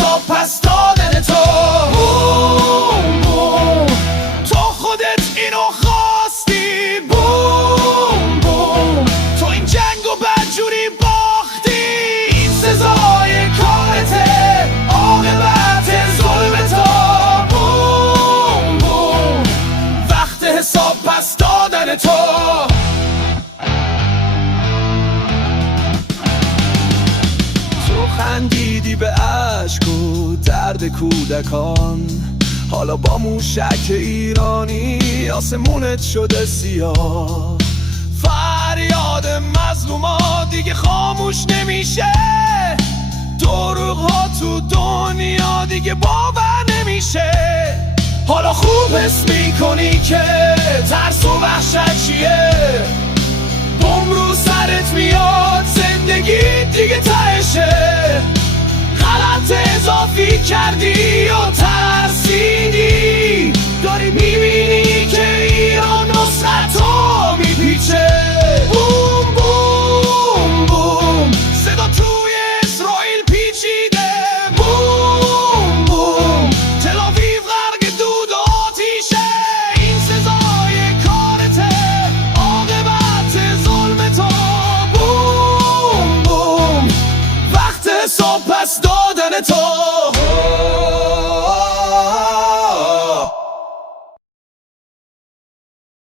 حساب پس دادن تو. بوم بوم تو خودت اینو خواستی. بوم بوم تو این جنگو بدجوری باختی. این سزای کارته، عاقبت ظلم تو. بوم بوم وقت حساب پس دادن تو. خندیدی به عشق و درد کودکان، حالا با موشک ایرانی آسمونت شده سیاه. فریاد مظلوما دیگه خاموش نمیشه، دروغ ها تو دنیا دیگه باور نمیشه. حالا خوب حس میکنی که ترس و وحشت چیه. بم رو سرت میاد، زندگی دیگه تهشه. غلط اضافی کردی و